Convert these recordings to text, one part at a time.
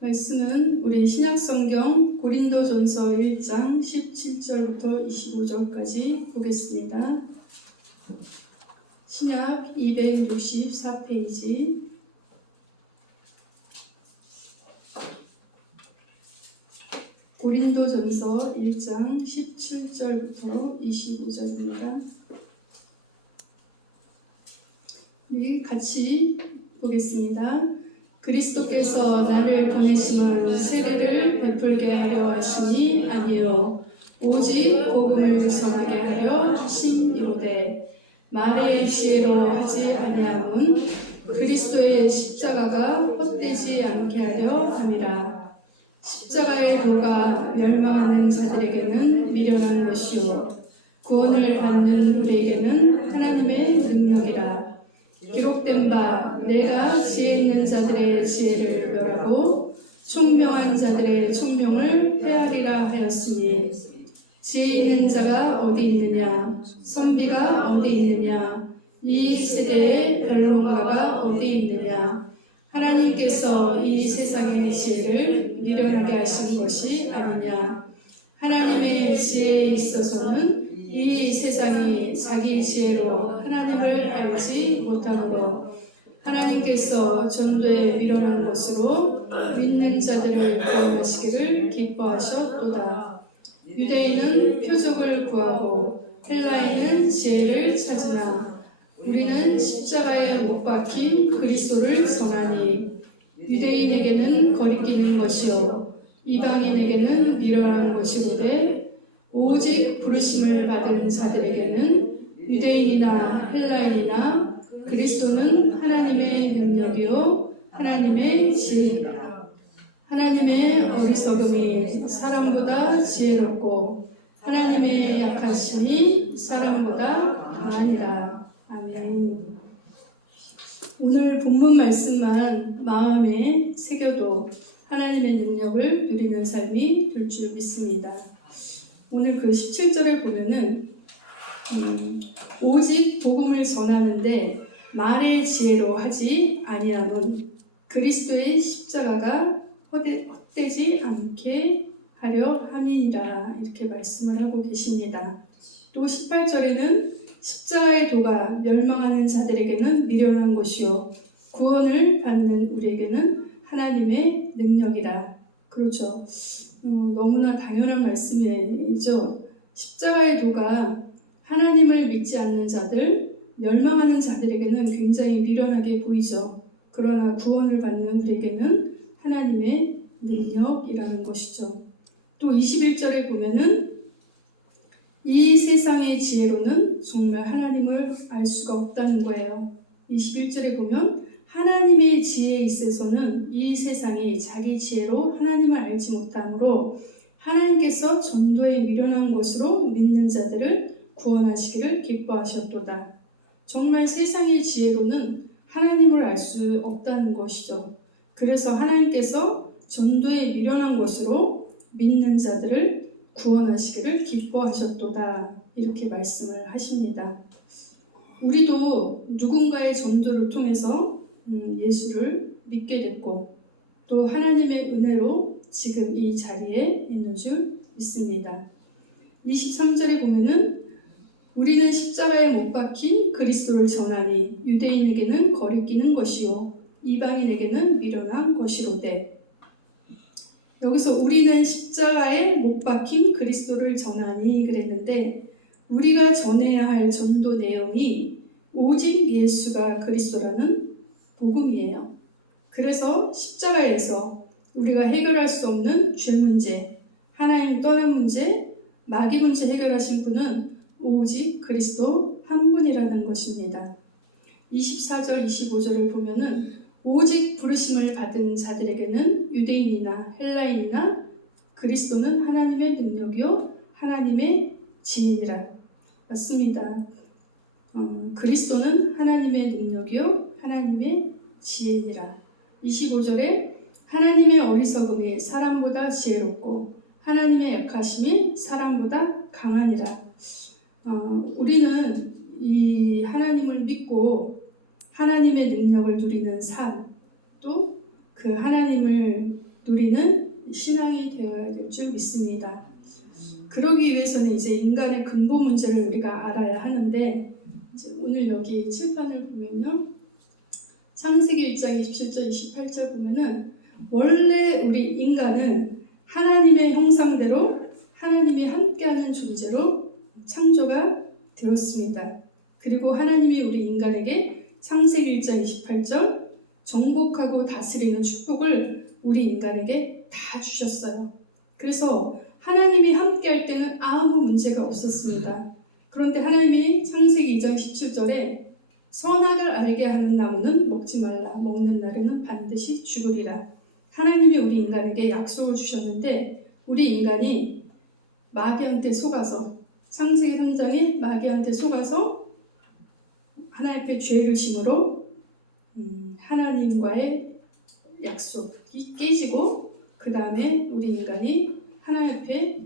말씀은 우리 신약성경 고린도전서 1장 17절부터 25절까지 보겠습니다. 신약 264페이지 고린도전서 1장 17절부터 25절입니다. 우리 같이 보겠습니다. 그리스도께서 나를 보내심은 세례를 베풀게 하려 하시니 아니요 오직 복음을 전하게 하려 하심이로되 말의 지혜로 하지 아니함은 그리스도의 십자가가 헛되지 않게 하려 함이라. 십자가의 도가 멸망하는 자들에게는 미련한 것이요 구원을 받는 우리에게는 하나님의 능력이라. 기록된 바 내가 지혜 있는 자들의 지혜를 멸하고 총명한 자들의 총명을 헤아리라 하였으니 지혜 있는 자가 어디 있느냐 선비가 어디 있느냐 이 세대의 변론가가 어디 있느냐. 하나님께서 이 세상의 지혜를 미련하게 하신 것이 아니냐. 하나님의 지혜에 있어서는 이 세상이 자기 지혜로 하나님을 알지 못하므로 하나님께서 전도에 미련한 것으로 믿는 자들을 구원하시기를 기뻐하셨도다. 유대인은 표적을 구하고 헬라인은 지혜를 찾으나 우리는 십자가에 못 박힌 그리스도를 전하니 유대인에게는 거리끼는 것이요 이방인에게는 미련한 것이로되 오직 부르심을 받은 자들에게는 유대인이나 헬라인이나 그리스도는 하나님의 능력이요 하나님의 지혜이다. 하나님의 어리석음이 사람보다 지혜롭고 하나님의 약하심이 사람보다 강하니라. 아멘. 오늘 본문 말씀만 마음에 새겨도 하나님의 능력을 누리는 삶이 될 줄 믿습니다. 오늘 그 17절에 보면은 오직 복음을 전하는데 말의 지혜로 하지 아니함은 그리스도의 십자가가 헛되지 않게 하려 함이니라. 이렇게 말씀을 하고 계십니다. 또 18절에는 십자가의 도가 멸망하는 자들에게는 미련한 것이요 구원을 받는 우리에게는 하나님의 능력이라. 그렇죠. 너무나 당연한 말씀이죠. 십자가의 도가 하나님을 믿지 않는 자들, 멸망하는 자들에게는 굉장히 미련하게 보이죠. 그러나 구원을 받는 우리에게는 하나님의 능력이라는 것이죠. 또 21절에 보면은 이 세상의 지혜로는 정말 하나님을 알 수가 없다는 거예요. 21절에 보면 하나님의 지혜에 있어서는 이 세상이 자기 지혜로 하나님을 알지 못하므로 하나님께서 전도에 미련한 것으로 믿는 자들을 구원하시기를 기뻐하셨도다. 정말 세상의 지혜로는 하나님을 알 수 없다는 것이죠. 그래서 하나님께서 전도에 미련한 것으로 믿는 자들을 구원하시기를 기뻐하셨도다. 이렇게 말씀을 하십니다. 우리도 누군가의 전도를 통해서 예수를 믿게 됐고 또 하나님의 은혜로 지금 이 자리에 있는 줄 믿습니다. 23절에 보면은 우리는 십자가에 못 박힌 그리스도를 전하니 유대인에게는 거리끼는 것이요 이방인에게는 미련한 것이로되. 여기서 우리는 십자가에 못 박힌 그리스도를 전하니 그랬는데 우리가 전해야 할 전도 내용이 오직 예수가 그리스도라는 복음이에요. 그래서 십자가에서 우리가 해결할 수 없는 죄 문제, 하나님 떠난 문제, 마귀 문제 해결하신 분은 오직 그리스도 한 분이라는 것입니다. 24절, 25절을 보면은 오직 부르심을 받은 자들에게는 유대인이나 헬라인이나 그리스도는 하나님의 능력이요 하나님의 지혜니라. 맞습니다. 그리스도는 하나님의 능력이요 하나님의 지혜니라. 25절에 하나님의 어리석음이 사람보다 지혜롭고 하나님의 약하심이 사람보다 강하니라. 우리는 이 하나님을 믿고 하나님의 능력을 누리는 삶, 또 그 하나님을 누리는 신앙이 되어야 될 줄 믿습니다. 그러기 위해서는 이제 인간의 근본 문제를 우리가 알아야 하는데, 이제 오늘 여기 칠판을 보면요, 창세기 1장 27절 28절 보면은 원래 우리 인간은 하나님의 형상대로 하나님이 함께하는 존재로 창조가 되었습니다. 그리고 하나님이 우리 인간에게 창세기 1장 28절 정복하고 다스리는 축복을 우리 인간에게 다 주셨어요. 그래서 하나님이 함께할 때는 아무 문제가 없었습니다. 그런데 하나님이 창세기 2장 17절에 선악을 알게 하는 나무는 먹지 말라. 먹는 날에는 반드시 죽으리라. 하나님이 우리 인간에게 약속을 주셨는데 우리 인간이 마귀한테 속아서 창세기 3장에 마귀한테 속아서 하나님 앞에 죄를 짐으로 하나님과의 약속이 깨지고 그 다음에 우리 인간이 하나님 앞에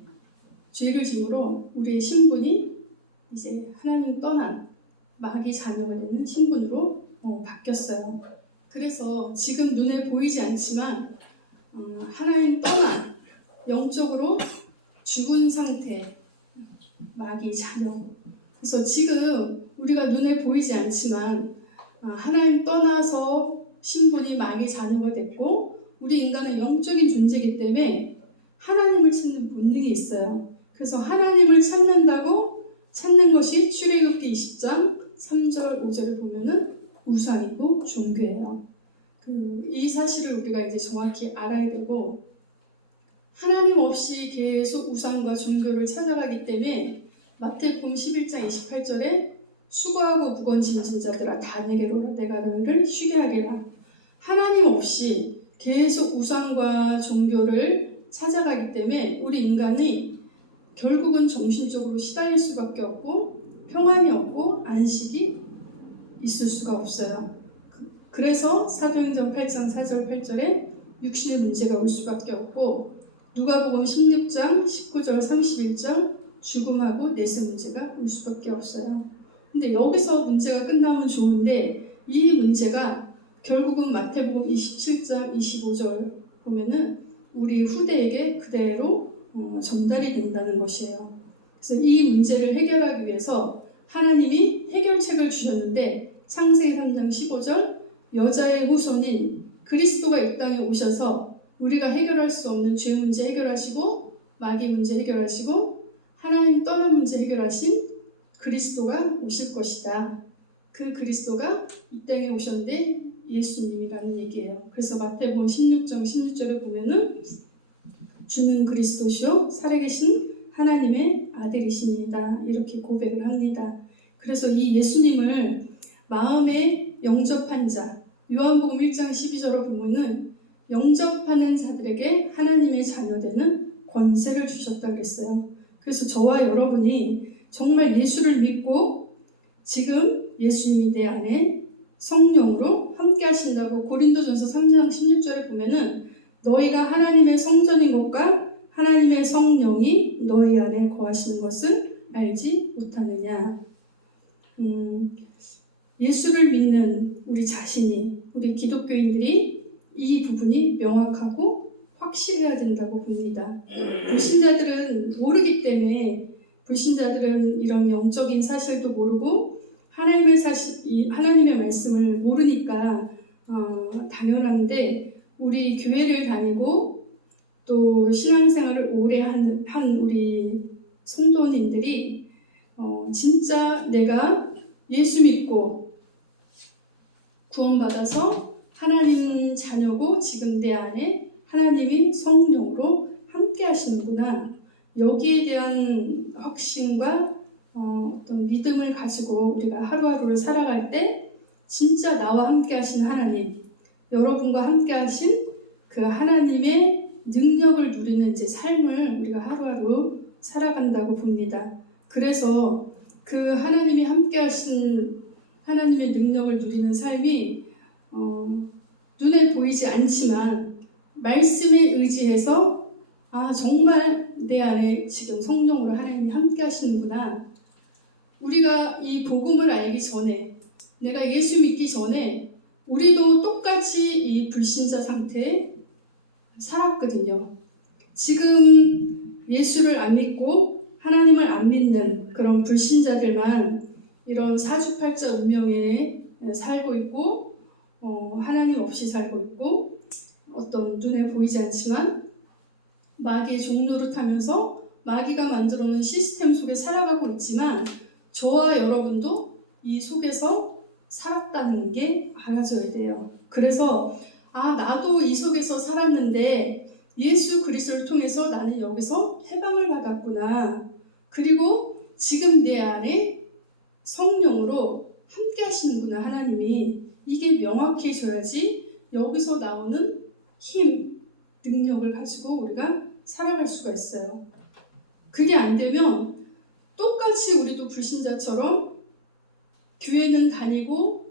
죄를 짐으로 우리의 신분이 이제 하나님 떠난 마귀 자녀가 되는 신분으로 바뀌었어요. 그래서 지금 눈에 보이지 않지만 하나님 떠난 영적으로 죽은 상태 마귀 자녀. 그래서 지금 우리가 눈에 보이지 않지만 하나님 떠나서 신분이 마귀 자녀가 됐고 우리 인간은 영적인 존재이기 때문에 하나님을 찾는 본능이 있어요. 그래서 하나님을 찾는 것이 출애굽기 20장 3절 5절을 보면은 우상이고 종교예요. 이 사실을 우리가 이제 정확히 알아야 되고 하나님 없이 계속 우상과 종교를 찾아가기 때문에 마태복음 11장 28절에 수고하고 무거운 짐진 자들아 다 내게로 오라 내가 너희를 쉬게 하리라. 하나님 없이 계속 우상과 종교를 찾아가기 때문에 우리 인간이 결국은 정신적으로 시달릴 수밖에 없고 평안이 없고 안식이 있을 수가 없어요. 그래서 사도행전 8장 4절 8절에 육신의 문제가 올 수밖에 없고 누가복음 16장 19절 31절 죽음하고 내세 문제가 올 수밖에 없어요. 근데 여기서 문제가 끝나면 좋은데 이 문제가 결국은 마태복음 27장 25절 보면은 우리 후대에게 그대로 전달이 된다는 것이에요. 그래서 이 문제를 해결하기 위해서 하나님이 해결책을 주셨는데 창세기 3장 15절 여자의 후손인 그리스도가 이 땅에 오셔서 우리가 해결할 수 없는 죄 문제 해결하시고 마귀 문제 해결하시고 하나님 떠난 문제 해결하신 그리스도가 오실 것이다. 그 그리스도가 이 땅에 오셨는데 예수님이라는 얘기예요. 그래서 마태복음 16장 16절에 보면은 주는 그리스도시요 살아계신 하나님의 아들이십니다. 이렇게 고백을 합니다. 그래서 이 예수님을 마음에 영접한 자 요한복음 1장 12절을 보면은 영접하는 자들에게 하나님의 자녀되는 권세를 주셨다 그랬어요. 그래서 저와 여러분이 정말 예수를 믿고 지금 예수님이 내 안에 성령으로 함께 하신다고 고린도전서 3장 16절에 보면은 너희가 하나님의 성전인 것과 하나님의 성령이 너희 안에 거하시는 것을 알지 못하느냐. 예수를 믿는 우리 자신이 우리 기독교인들이 이 부분이 명확하고 확실해야 된다고 봅니다. 불신자들은 모르기 때문에 불신자들은 이런 영적인 사실도 모르고 하나님의 말씀을 모르니까 당연한데 우리 교회를 다니고 또 신앙생활을 오래 한 우리 성도님들이 진짜 내가 예수 믿고 구원받아서 하나님 자녀고 지금 내 안에 하나님이 성령으로 함께 하시는구나. 여기에 대한 확신과 어떤 믿음을 가지고 우리가 하루하루를 살아갈 때 진짜 나와 함께 하신 하나님, 여러분과 함께 하신 그 하나님의 능력을 누리는 이제 삶을 우리가 하루하루 살아간다고 봅니다. 그래서 그 하나님이 함께 하신 하나님의 능력을 누리는 삶이 눈에 보이지 않지만 말씀에 의지해서 정말 내 안에 지금 성령으로 하나님이 함께 하시는구나. 우리가 이 복음을 알기 전에 내가 예수 믿기 전에 우리도 똑같이 이 불신자 상태에 살았거든요. 지금 예수를 안 믿고 하나님을 안 믿는 그런 불신자들만 이런 사주팔자 운명에 살고 있고 하나님 없이 살고 있고 어떤 눈에 보이지 않지만 마귀의 종로를 타면서 마귀가 만들어놓은 시스템 속에 살아가고 있지만 저와 여러분도 이 속에서 살았다는 게 알아져야 돼요. 그래서 나도 이 속에서 살았는데 예수 그리스도를 통해서 나는 여기서 해방을 받았구나. 그리고 지금 내 안에 성령으로 함께 하시는구나 하나님이. 이게 명확해져야지 여기서 나오는 힘, 능력을 가지고 우리가 살아갈 수가 있어요. 그게 안 되면 똑같이 우리도 불신자처럼 교회는 다니고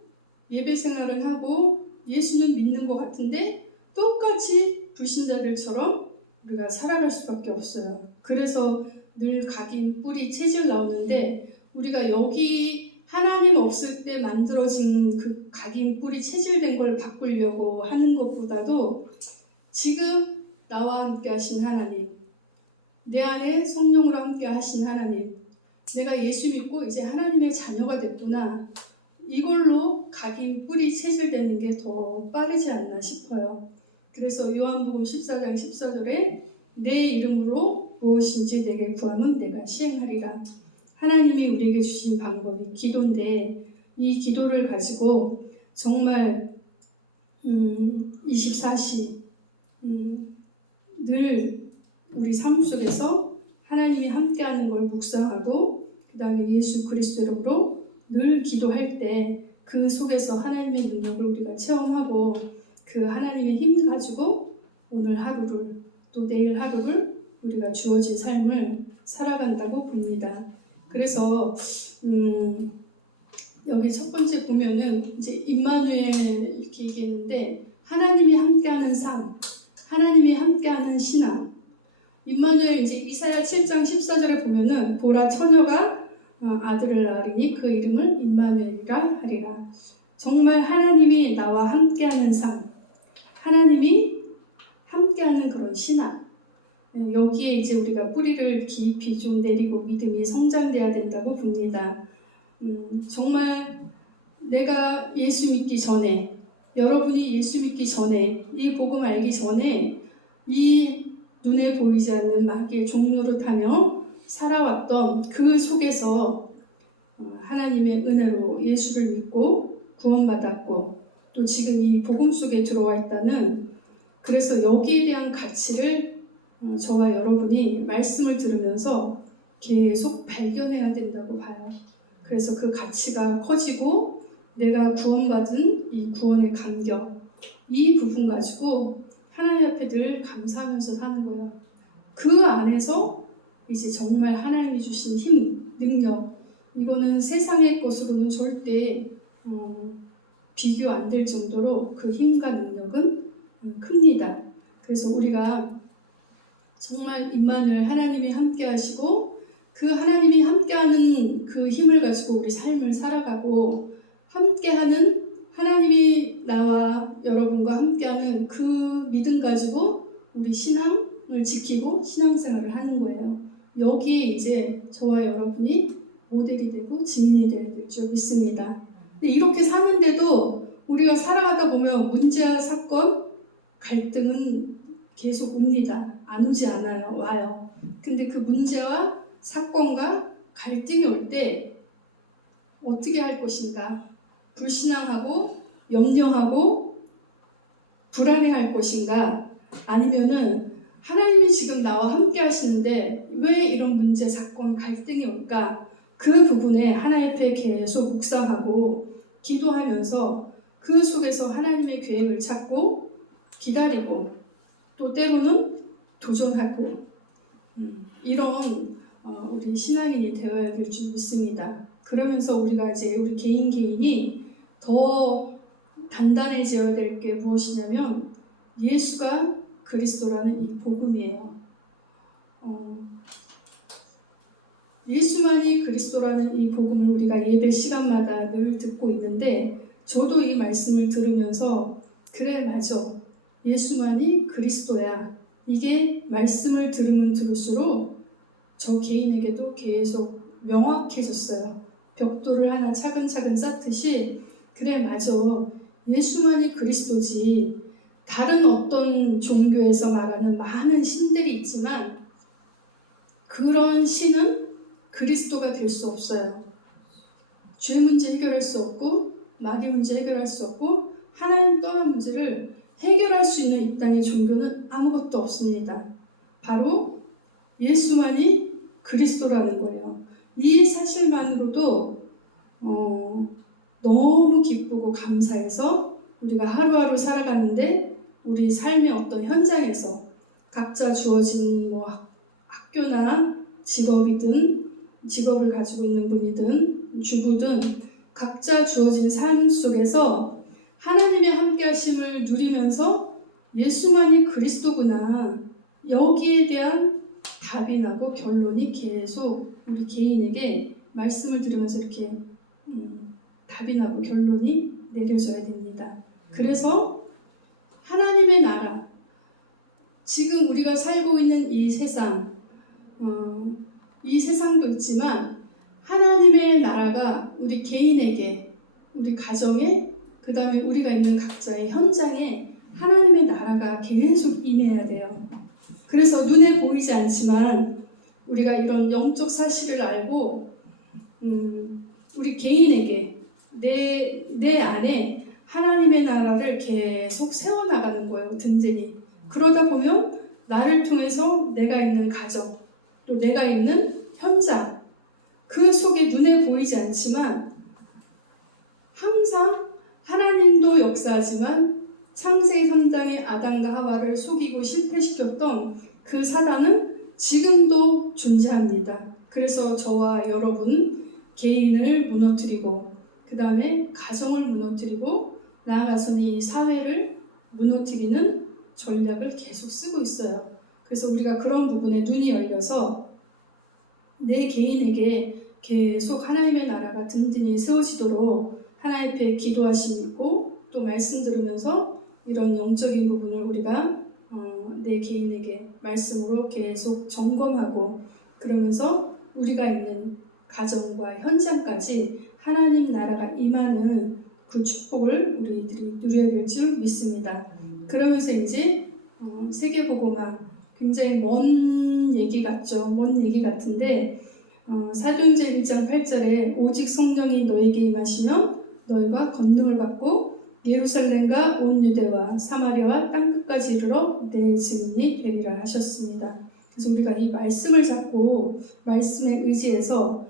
예배 생활을 하고 예수는 믿는 것 같은데 똑같이 불신자들처럼 우리가 살아갈 수밖에 없어요. 그래서 늘 각인, 뿌리, 체질 나오는데 우리가 여기 하나님 없을 때 만들어진 그 각인, 뿌리, 체질된 걸 바꾸려고 하는 것보다도 지금 나와 함께 하신 하나님, 내 안에 성령으로 함께 하신 하나님, 내가 예수 믿고 이제 하나님의 자녀가 됐구나. 이걸로 각인, 뿌리, 체질되는 게 더 빠르지 않나 싶어요. 그래서 요한복음 14장 14절에 내 이름으로 무엇인지 내게 구하면 내가 시행하리라. 하나님이 우리에게 주신 방법이 기도인데 이 기도를 가지고 정말 24시 늘 우리 삶 속에서 하나님이 함께하는 걸 묵상하고 그 다음에 예수 그리스도 이름으로 늘 기도할 때 그 속에서 하나님의 능력을 우리가 체험하고 그 하나님의 힘 가지고 오늘 하루를 또 내일 하루를 우리가 주어진 삶을 살아간다고 봅니다. 그래서 여기 첫 번째 보면은 이제 임마누엘 이렇게 얘기했는데 하나님이 함께하는 삶, 하나님이 함께하는 신앙. 임마누엘 이제 이사야 7장 14절에 보면은 보라 처녀가 아들을 낳으리니 그 이름을 임마누엘이라 하리라. 정말 하나님이 나와 함께하는 삶, 하나님이 함께하는 그런 신앙. 여기에 이제 우리가 뿌리를 깊이 좀 내리고 믿음이 성장돼야 된다고 봅니다. 정말 내가 예수 믿기 전에, 여러분이 예수 믿기 전에, 이 복음 알기 전에 이 눈에 보이지 않는 마귀의 종노릇하며 살아왔던 그 속에서 하나님의 은혜로 예수를 믿고 구원받았고 또 지금 이 복음 속에 들어와 있다는, 그래서 여기에 대한 가치를 저와 여러분이 말씀을 들으면서 계속 발견해야 된다고 봐요. 그래서 그 가치가 커지고 내가 구원받은 이 구원의 감격, 이 부분 가지고 하나님 앞에 늘 감사하면서 사는 거예요. 그 안에서 이제 정말 하나님이 주신 힘, 능력, 이거는 세상의 것으로는 절대 비교 안 될 정도로 그 힘과 능력은 큽니다. 그래서 우리가 정말 임마누엘 하나님이 함께 하시고 그 하나님이 함께하는 그 힘을 가지고 우리 삶을 살아가고 함께하는 하나님이 나와 여러분과 함께하는 그 믿음 가지고 우리 신앙을 지키고 신앙생활을 하는 거예요. 여기에 이제 저와 여러분이 모델이 되고 증인이 되어야 될 줄 믿습니다. 근데 이렇게 사는데도 우리가 살아가다 보면 문제와 사건, 갈등은 계속 옵니다. 안 오지 않아요. 와요. 근데 그 문제와 사건과 갈등이 올 때 어떻게 할 것인가? 불신앙하고 염려하고 불안해할 것인가? 아니면은 하나님이 지금 나와 함께 하시는데 왜 이런 문제, 사건, 갈등이 올까? 그 부분에 하나님 앞에 계속 묵상하고 기도하면서 그 속에서 하나님의 계획을 찾고 기다리고 또 때로는 도전하고 이런 우리 신앙인이 되어야 될 줄 믿습니다. 그러면서 우리가 이제 우리 개인이 더 단단해져야 될 게 무엇이냐면 예수가 그리스도라는 이 복음이에요. 예수만이 그리스도라는 이 복음을 우리가 예배 시간마다 늘 듣고 있는데 저도 이 말씀을 들으면서 그래 맞아. 예수만이 그리스도야. 이게 말씀을 들으면 들을수록 저 개인에게도 계속 명확해졌어요. 벽돌을 하나 차근차근 쌓듯이 그래 맞아. 예수만이 그리스도지. 다른 어떤 종교에서 말하는 많은 신들이 있지만 그런 신은 그리스도가 될 수 없어요. 죄 문제 해결할 수 없고 마귀 문제 해결할 수 없고 하나님 떠난 문제를 해결할 수 있는 이 땅의 종교는 아무것도 없습니다. 바로 예수만이 그리스도라는 거예요. 이 사실만으로도 너무 기쁘고 감사해서 우리가 하루하루 살아가는데 우리 삶의 어떤 현장에서 각자 주어진 학교나 직업이든 직업을 가지고 있는 분이든 주부든 각자 주어진 삶 속에서 하나님의 함께 하심을 누리면서 예수만이 그리스도구나 여기에 대한 답이 나고 결론이 계속 우리 개인에게 말씀을 들으면서 이렇게 답이 나고 결론이 내려져야 됩니다. 그래서 하나님의 나라, 지금 우리가 살고 있는 이 세상, 이 세상도 있지만 하나님의 나라가 우리 개인에게, 우리 가정에, 그 다음에 우리가 있는 각자의 현장에 하나님의 나라가 계속 임해야 돼요. 그래서 눈에 보이지 않지만 우리가 이런 영적 사실을 알고 우리 개인에게 내 안에 하나님의 나라를 계속 세워나가는 거예요. 든든히. 그러다 보면 나를 통해서 내가 있는 가정, 또 내가 있는 현장, 그 속에 눈에 보이지 않지만 항상 하나님도 역사하지만 창세기 3장의 아담과 하와를 속이고 실패시켰던 그 사단은 지금도 존재합니다. 그래서 저와 여러분 개인을 무너뜨리고 그 다음에 가정을 무너뜨리고 나아가서는 이 사회를 무너뜨리는 전략을 계속 쓰고 있어요. 그래서 우리가 그런 부분에 눈이 열려서 내 개인에게 계속 하나님의 나라가 든든히 세워지도록 하나님 앞에 기도하심 있고 또 말씀 들으면서 이런 영적인 부분을 우리가 내 개인에게 말씀으로 계속 점검하고 그러면서 우리가 있는 가정과 현장까지 하나님 나라가 임하는 그 축복을 우리들이 누려야 될 줄 믿습니다. 그러면서 이제 세계복음화 굉장히 먼 얘기 같죠. 먼 얘기 같은데 사도행전 1장 8절에 오직 성령이 너에게 임하시면 너희가 권능을 받고 예루살렘과 온 유대와 사마리아와 땅끝까지 이르러 내 증인이 되리라 하셨습니다. 그래서 우리가 이 말씀을 잡고 말씀에 의지해서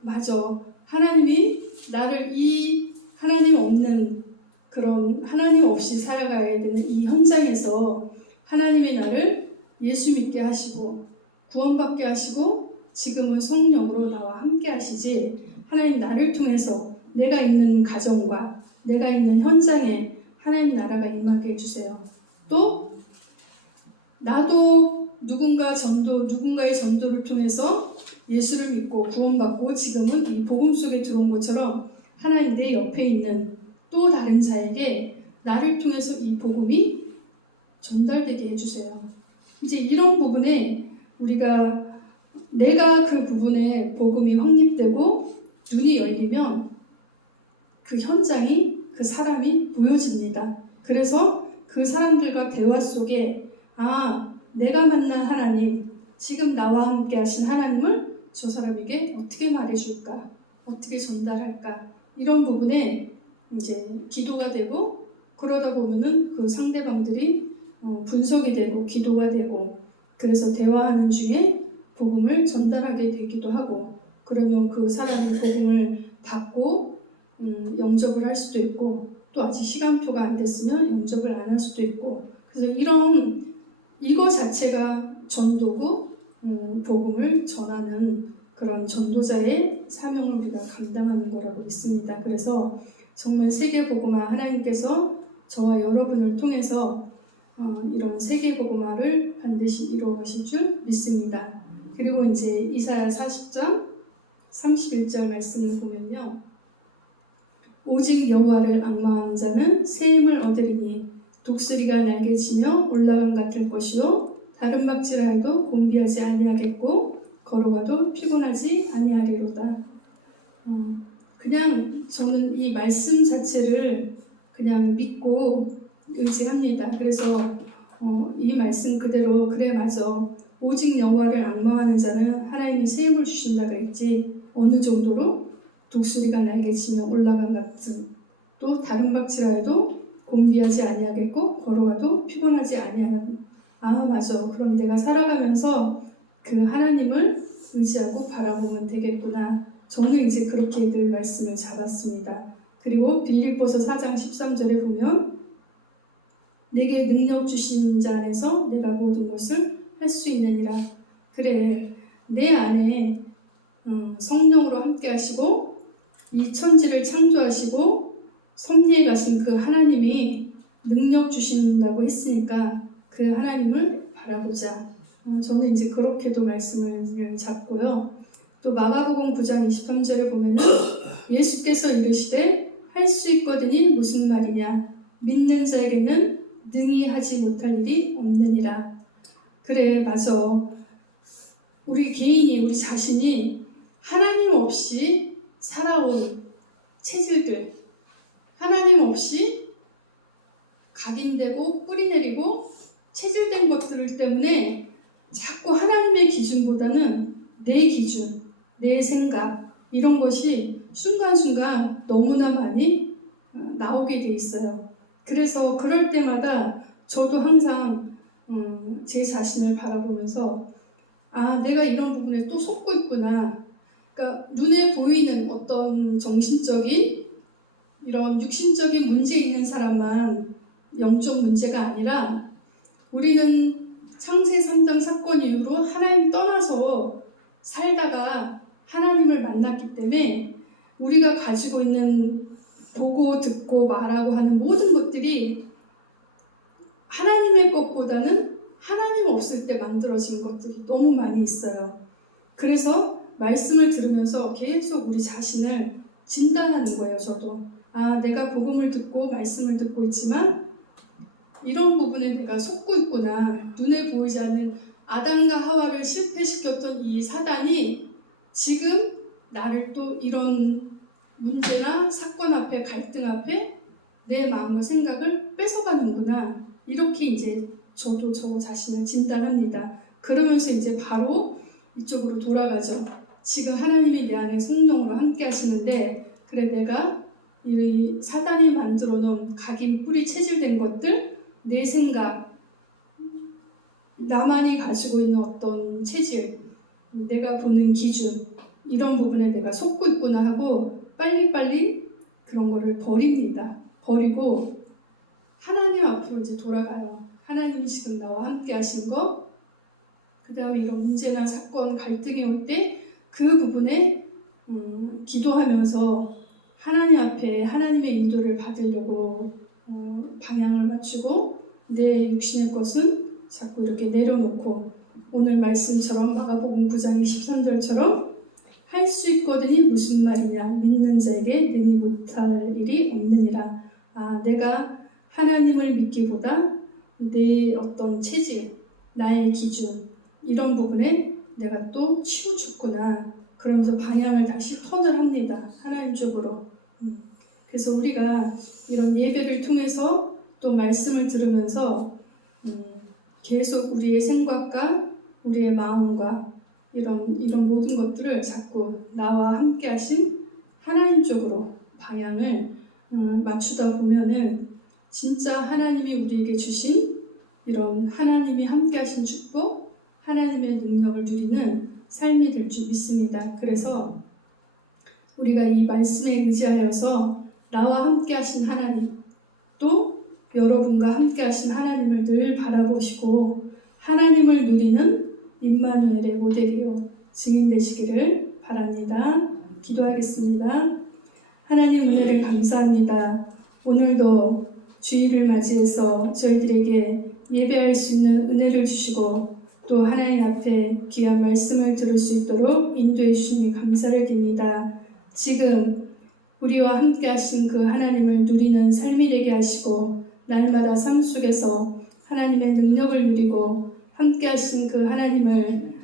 맞아. 하나님이 나를 이 하나님 없는 그런 하나님 없이 살아가야 되는 이 현장에서 하나님의 나를 예수 믿게 하시고 구원받게 하시고 지금은 성령으로 나와 함께 하시지 하나님 나를 통해서 내가 있는 가정과 내가 있는 현장에 하나님 나라가 임하게 해주세요. 또 나도 누군가의 전도를 통해서 예수를 믿고 구원받고 지금은 이 복음 속에 들어온 것처럼 하나님 내 옆에 있는 또 다른 자에게 나를 통해서 이 복음이 전달되게 해주세요. 이제 이런 부분에 내가 그 부분에 복음이 확립되고 눈이 열리면 그 현장이 그 사람이 보여집니다. 그래서 그 사람들과 대화 속에 내가 만난 하나님, 지금 나와 함께 하신 하나님을 저 사람에게 어떻게 말해줄까? 어떻게 전달할까? 이런 부분에 이제 기도가 되고 그러다 보면은 그 상대방들이 분석이 되고 기도가 되고 그래서 대화하는 중에 복음을 전달하게 되기도 하고 그러면 그 사람이 복음을 받고 영접을 할 수도 있고 또 아직 시간표가 안 됐으면 영접을 안 할 수도 있고 그래서 이거 자체가 전도고 복음을 전하는 그런 전도자의 사명을 우리가 감당하는 거라고 믿습니다. 그래서 정말 세계복음화 하나님께서 저와 여러분을 통해서 이런 세계복음화를 반드시 이루어 가실 줄 믿습니다. 그리고 이제 이사야 40장 31절 말씀을 보면요. 오직 여호와를 앙망하는 자는 새 힘을 얻으리니 독수리가 날개치며 올라간 같을 것이요 다른 박질하 해도 곤비하지 아니하겠고 걸어가도 피곤하지 아니하리로다. 그냥 저는 이 말씀 자체를 그냥 믿고 의지합니다. 그래서 이 말씀 그대로 그래 맞아. 오직 여호와를 앙망하는 자는 하나님이 새 힘을 주신다 그랬지. 어느 정도로? 독수리가 날개치며 올라간 같은 또 다른 박질하 해도 곤비하지 아니하겠고 걸어가도 피곤하지 아니하는. 맞아. 그럼 내가 살아가면서 그 하나님을 의지하고 바라보면 되겠구나. 저는 이제 그렇게 늘 말씀을 잡았습니다. 그리고 빌립보서 4장 13절에 보면 내게 능력 주신 자 안에서 내가 모든 것을 할 수 있느니라. 그래, 내 안에 성령으로 함께 하시고 이 천지를 창조하시고 섭리해 가신 그 하나님이 능력 주신다고 했으니까 그 하나님을 바라보자. 저는 이제 그렇게도 말씀을 잡고요. 또 마가복음 9장 23절에 보면은 예수께서 이르시되 할 수 있거든이 무슨 말이냐. 믿는 자에게는 능히 하지 못할 일이 없느니라. 그래, 맞아. 우리 개인이, 우리 자신이 하나님 없이 살아온 체질들, 하나님 없이 각인되고 뿌리 내리고 체질된 것들 때문에 자꾸 하나님의 기준보다는 내 기준, 내 생각 이런 것이 순간순간 너무나 많이 나오게 돼 있어요. 그래서 그럴 때마다 저도 항상 제 자신을 바라보면서 내가 이런 부분에 또 속고 있구나. 그러니까 눈에 보이는 어떤 정신적인 이런 육신적인 문제 있는 사람만 영적 문제가 아니라 우리는 창세 3장 사건 이후로 하나님 떠나서 살다가 하나님을 만났기 때문에 우리가 가지고 있는 보고 듣고 말하고 하는 모든 것들이 하나님의 것보다는 하나님 없을 때 만들어진 것들이 너무 많이 있어요. 그래서 말씀을 들으면서 계속 우리 자신을 진단하는 거예요. 저도 내가 복음을 듣고 말씀을 듣고 있지만 이런 부분에 내가 속고 있구나. 눈에 보이지 않는 아담과 하와를 실패시켰던 이 사단이 지금 나를 또 이런 문제나 사건 앞에 갈등 앞에 내 마음과 생각을 뺏어가는구나. 이렇게 이제 저도 저 자신을 진단합니다. 그러면서 이제 바로 이쪽으로 돌아가죠. 지금 하나님이 내 안에 성령으로 함께 하시는데 그래 내가 이 사단이 만들어 놓은 각인 뿌리 체질된 것들 내 생각 나만이 가지고 있는 어떤 체질 내가 보는 기준 이런 부분에 내가 속고 있구나 하고 빨리빨리 그런 거를 버립니다. 버리고 하나님 앞으로 이제 돌아가요. 하나님이 지금 나와 함께 하신 거, 그 다음에 이런 문제나 사건, 갈등이 올 때 그 부분에 기도하면서 하나님 앞에 하나님의 인도를 받으려고 방향을 맞추고 내 육신의 것은 자꾸 이렇게 내려놓고 오늘 말씀처럼 마가복음 9장 23절처럼 할 수 있거든이 무슨 말이냐. 믿는 자에게 능히 못할 일이 없느니라. 내가 하나님을 믿기보다 내 어떤 체질, 나의 기준 이런 부분에 내가 또 치우쳤구나. 그러면서 방향을 다시 턴을 합니다. 하나님 쪽으로. 그래서 우리가 이런 예배를 통해서 또 말씀을 들으면서 계속 우리의 생각과 우리의 마음과 이런 모든 것들을 자꾸 나와 함께 하신 하나님 쪽으로 방향을 맞추다 보면은 진짜 하나님이 우리에게 주신 이런 하나님이 함께 하신 축복, 하나님의 능력을 누리는 삶이 될 줄 믿습니다. 그래서 우리가 이 말씀에 의지하여서 나와 함께 하신 하나님, 또 여러분과 함께 하신 하나님을 늘 바라보시고 하나님을 누리는 임마누엘의 모델이요 증인 되시기를 바랍니다. 기도하겠습니다. 하나님 은혜를 감사합니다. 오늘도 주일을 맞이해서 저희들에게 예배할 수 있는 은혜를 주시고 또 하나님 앞에 귀한 말씀을 들을 수 있도록 인도해 주시니 감사를 드립니다. 지금 우리와 함께 하신 그 하나님을 누리는 삶이 되게 하시고 날마다 삶 속에서 하나님의 능력을 누리고 함께 하신 그 하나님을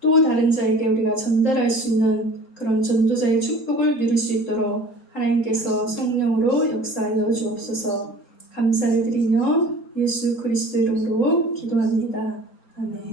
또 다른 자에게 우리가 전달할 수 있는 그런 전도자의 축복을 누릴 수 있도록 하나님께서 성령으로 역사하여 주옵소서. 감사를 드리며 예수 그리스도 이름으로 기도합니다. 아멘.